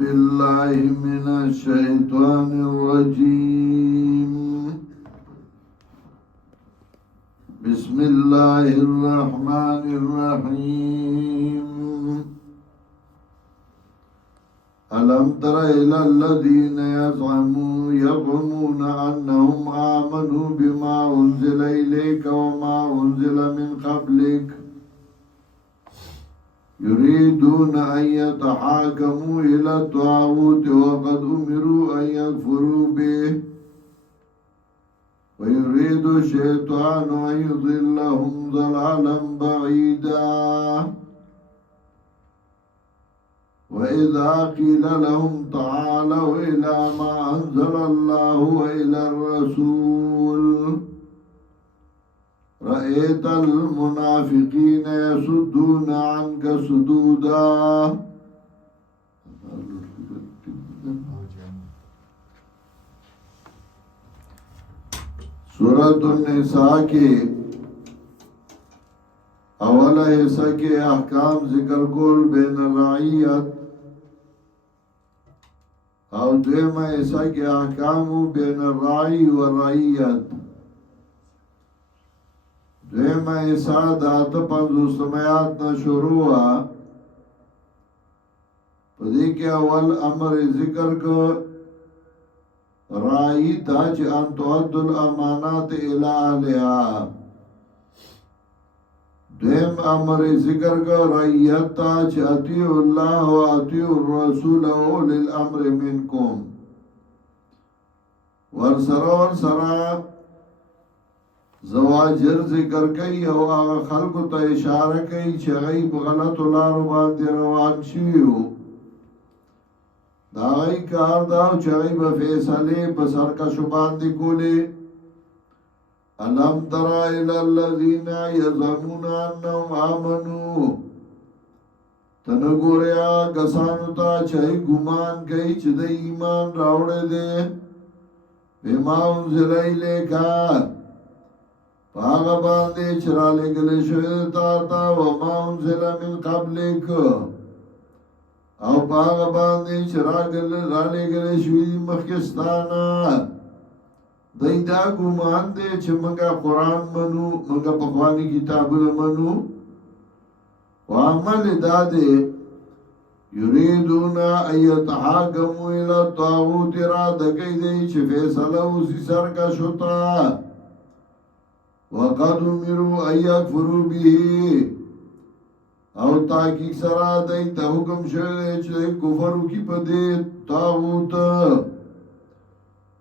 بالله من الشيطان الرجيم. بسم الله الرحمن الرحيم. ألم تر إلى الذين يزعمون أنهم آمنوا بما أنزل إليك وما أنزل من قبلك يريدون أن يتحاكموا إلى الطاغوت وقد أمروا أن يكفروا به ويريد الشيطان أن يضلهم ضلالا بعيدا. وإذا قيل لهم تعالوا إلى ما أنزل الله وإلى الرسول رأيت المنافقين يصدون عنك صدودا. سورة النساء کے اولا حصہ کے احکام ذکر کول بین الرعیت او دویمہ حصہ کے احکام بین الرعی و رعیت. دویمہ حصہ دات پنزو سمیات نا شروع پدی کے اول امر ذکر کو رائی تا چه ان تعد الامانات الى اهلها. دویم امر ذکر کو رعیت تا چه اطیعوا اللہ و اطیعوا الرسول و اولی الامر منکم. ورسرا زواجر ذکر کئی او آغا خلقو تا اشاره کئی چه غیب غلط لارو باندی روان شویو دا غی کار داو چه غیب فیصلی بسر کا شبان دی کولی. علم ترا الالذین یزمون انہم آمنو تنگوریا گسانو تا چه گمان کئی چه دا ایمان راوڑے دے بما انزل الیکا پاگا باندے چرالے گلے شوئے تا وما انزل من قبلک او پاگا باندے چرالے گلے شوئے مخکستانا. دیدہ گمان دے چھ منگا قرآن منو منگا پخوانی کتاب منو وعمل دادے یریدونا ایتحاکمو الى الطاغوت را دکی دے چھ فیصلہ اسی سر کا شتا وقد امروا ان يكفروا به او تاکیق سرا دای تا حکم شوه چې کفر کی پدې طاغوت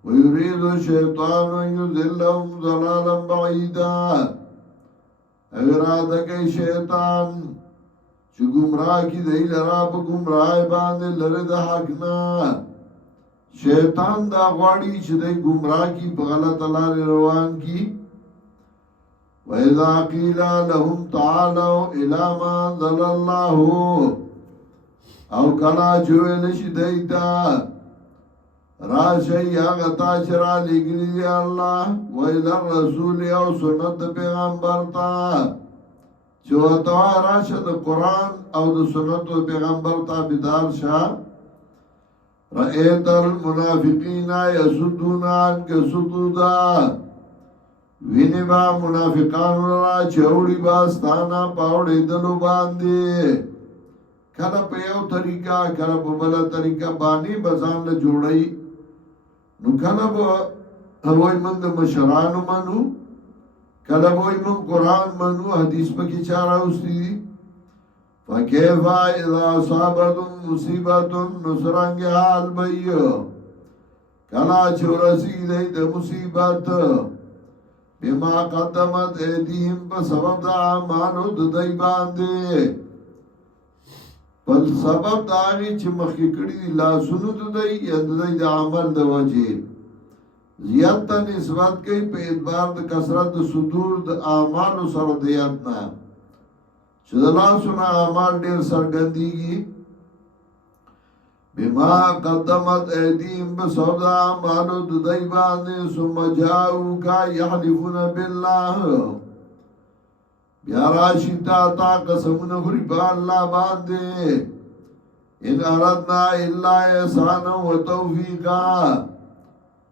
ويريد الشيطان ان يضلهم ضلالا بعيدا. اراده کوي شیطان چې گمراه کی دی لرا په گمراه باندې لره د حق نه. شیطان دا غواړي چې دی گمراه کی په غلط لار روان کی. وَإِذَا قِيلَ لَهُمْ تَعَالَوْا إِلَى مَا أَنزَلَ اللَّهُ او کلا چوئے شدیتا راشی آغتا چرا لگلی دی اللہ وَإِلَى الرَّسُولِ او سنت پیغمبر تا چوہتوا راشد قرآن او دا سنت پیغمبر تا بدار شا رأیت المنافقین یسدون عنک صدودا. وینی با منافقان را چوڑی باستانا پاوڑی دلو باندی کلا پا یو طریقہ کلا پا بلا طریقہ بانی بزان لجوڑی نو کلا پا بوئی من دا مشرانو منو کلا بوئی من قرآن منو حدیث پا کی چارا اسی دی فکیفا اذا صابتم مصیبتم نسرنگ حال بیو کلا چورسی دی دا مصیبت بما قدمت ایدیهم پا سبب دا آمانو ددائی باندے پل سبب دا آگی چه مخی کڑی دی لاسونو ددائی یا ددائی دا عمل دا وجه زیادتا نسبت کئی پا ادبار دا کسرت دا صدور دا آمانو سر دیاتنا چه دا لاسونا آمان دیر سرگندی گی بما قدمت ایدیم بسودا مالو ددائی باندے سم جاؤ کا یحلفون باللہ بیا راشی تا قسمون خری با اللہ باندے ان اردنا الا احسانا و توفیقا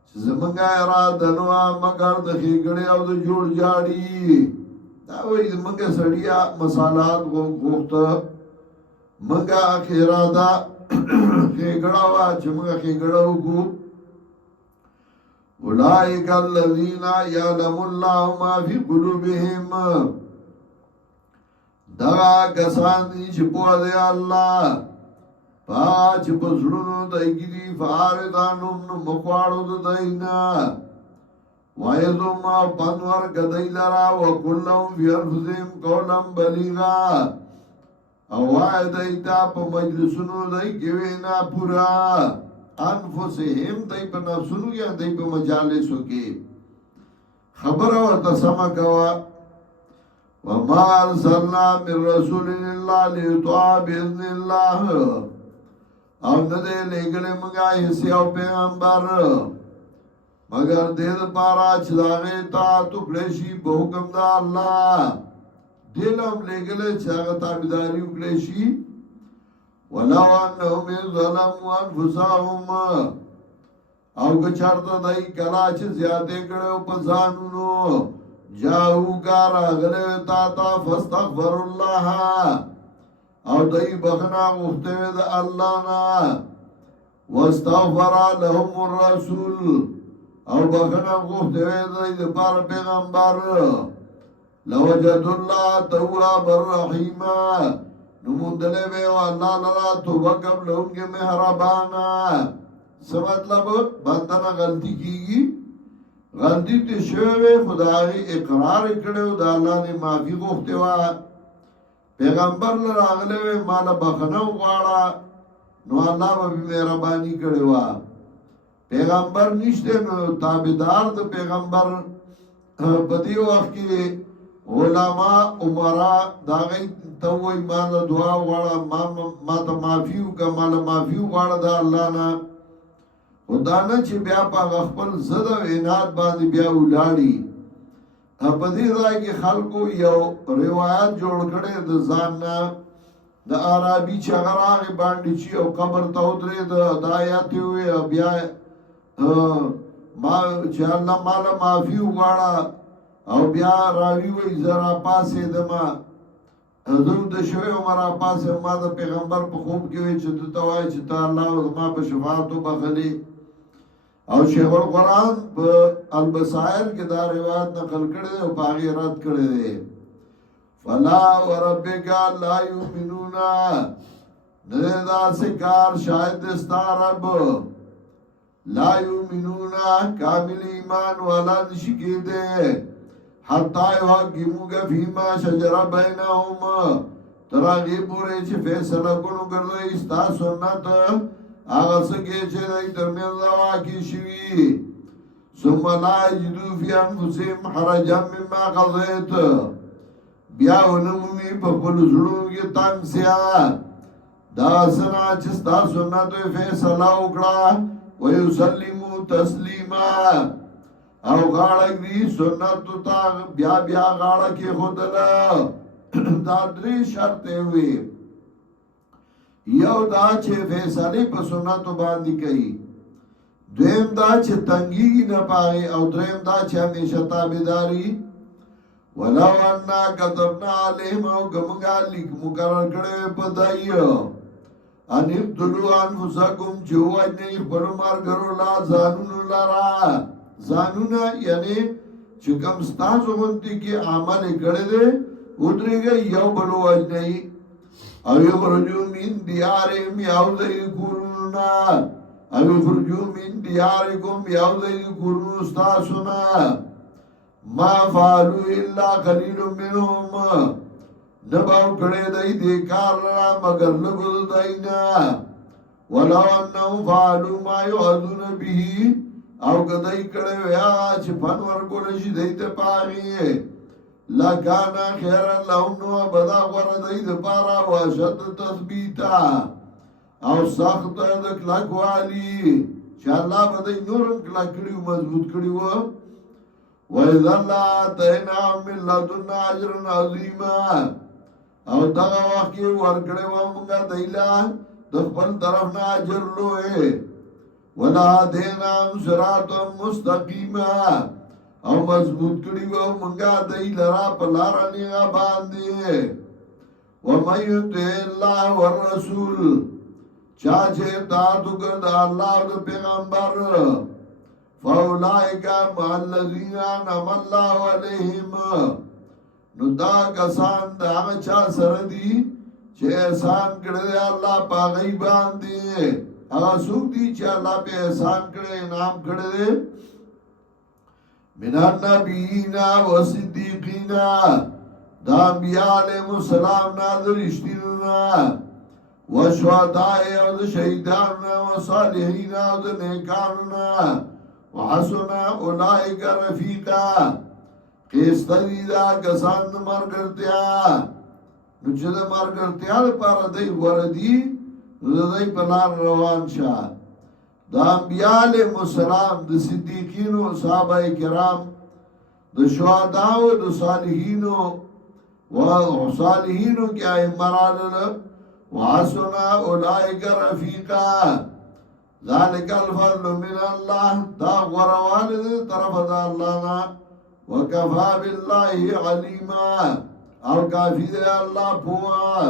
چې زمونږه اراده نو مگر د ښېګړې او د جوړ جاړي دا وایي زمونږه سړیا مصالحات غوښته مونږه اراده ښېګړه وه چې مونږه ښېګړه وکړو اولئک الذین یعلم الله ما فی قلوبهم دغه کسان دي چې پوه دی الله پاچ پسړونو دایګي دي فاردانو نو مخواړو د دینا وایذو ما پنور گدای لرا وکلهم فی انفسهم قولا بلیغا او وای دایتا په مجلسونو دای کې وینا پورا انفسهم دای په نفسونو یا دای په مجالسو کې خبر ورته سما کوا وما ارسلنا من رسول الا ليطاع باذن الله او نده لگلے منگا حسی او پیغمبر مگر دید پارا چلاغی تا تکلیشی بحکم دا اللہ دلم لگلے چاگا تابداری اکلیشی ولو انہم ظلموا انفسهم او کچارتا دائی کلا چه زیادے کڑے او پزانونو جاہو کارا غلوی تا فاستغفر اللہ او دای بخنا غفتوی دا اللہ نا واستغفر لهم الرسول او بخنا غفتوی دا پار پیغمبر لوجد اللہ تواب الرحیم نموندلے بے و اللہ للا توبکم لهم کے محربانا سمطلب بندنا غلطی کی گی غلطی تی شوی خدای اقرار کڑے و دا اللہ نے معافی غفتوی پیغمبر لراغله مال بخنو غواړه نو الله به مهرباني کړي وا پیغمبر نشته نو تابعدار د پیغمبر په دې وخت کې علما عمرا داغه ته وای مال دعا غواړه ما ته معافي وکړه مال معافي غواړه د الله نه خدا نه چې بیا په خپل زده وینات باندې بیا ولاړی په دې ځای کې خلکو یو روایت جوړ کړي د ځان نه د عربي چې هغه باندې چې او قبر ته ودرې د آیات وي بیا ما چې الله مال معافي وغواړه او بیا راوي وي زرا پاسې دما حضور د شوی عمر پاسې ما د پیغمبر په خوب کې وي چې ته وای چې ته الله ما په شفاعت وبخلي او شیخ القرآن په البصائر کې دا روایت نقل کړي او باغی رد کړي دي فلا وربک لا یؤمنون نه دا سکار شاید دستارب لا یؤمنون کامل ایمان ولا نشکی دے حتی یحکموک فیما شجر بینهم تراغی پورے چه فیصلہ کنو کرده استا سنت آغا سکے چه دای ترمیز دوا کی شوی ثم لا یجدو فی انفسهم حرجا مما قضیت بیا ونمومی پا کل زڑوں کی تنگ سیا دا سنا چستا سنت فیصلہ اکڑا ویسلیمو تسلیما او غاڑک دی سنت تا بیا بیا غاڑک خودلا دا دری شرطے ہوئی یو دا چه فیصلی پا سنتو باندی کئی دویم دا چه تنگیگی نپاگی او دریم دا چه ہمیشہ تابداری ولو اننا کتبنا علیہم او کمگا لک مقرر کرے پا دائیو ان ابتلو انفسکم چه وجنی خبرو مرگرو لا زانونو لرا زانونا یعنی چه کم ستاسو منتی کی عمل کرے دے ادری گئی یو بلو وجنی او یخرجو من دیارهم یعوذی کورنونا او یخرجو من دیارکم یعوذی کورنو ستاسونا ما فعلو الا قلیل منهم نباو کڑے دائی دیکار لرا مگر لگو دائینا ولو انہم فعلو ما یعدون بیهی او کدائی کڑے ویا چه پنور کولشی دیت پاگی لکانا خیرن لهم نو بدا غردائی دپارا واشد تثبیتا او سخت دکلک والی چه اللہ بدائی نورم کلک کڑیو مضبوط کڑیو وَإِذَا اللَّهَ آتَيْنَاهُمْ مِن لَّدُنَّا أَجْرًا عَظِيمًا او دغه وخت ورکړې و موږ دایلا دخبل طرفنا اجر لوئے ولا دینا صراطا مستقیما او مضبوط کړي وو مونږه دای لرا پلارانی باندې ومن يطع الله والرسول چاچه تاسو ګرځ الله او پیغمبر فاولائک مع الذین انعم الله علیهم نو دا کسان دا چا سره دي چې احسان کړی الله پاغي باندې هغه څوک دي چې الله په احسان کړی انعام کړی من النبیین و صدیقین دا انبیاء علیہ السلام نادر اشتیرنا و شهداء او دا شهیدان و صالحین او دا نیکان و حسن اولائک رفیقا قیستری دا کسان دا مرگرتیا نو چه دا مرگرتیا دا پارا دی وردی نو دا دی پلار روان شا دا انبیاء علیہ السلام دا صدیقین و صحابہ کرام دا شهداء و دا صالحین و صالحین کیا مرادل وحسن اولائک رفیقا ذالک الفضل من اللہ دا غروان دا طرف دا اللہ نا وکفا باللہ علیما اور کافی دے اللہ پوا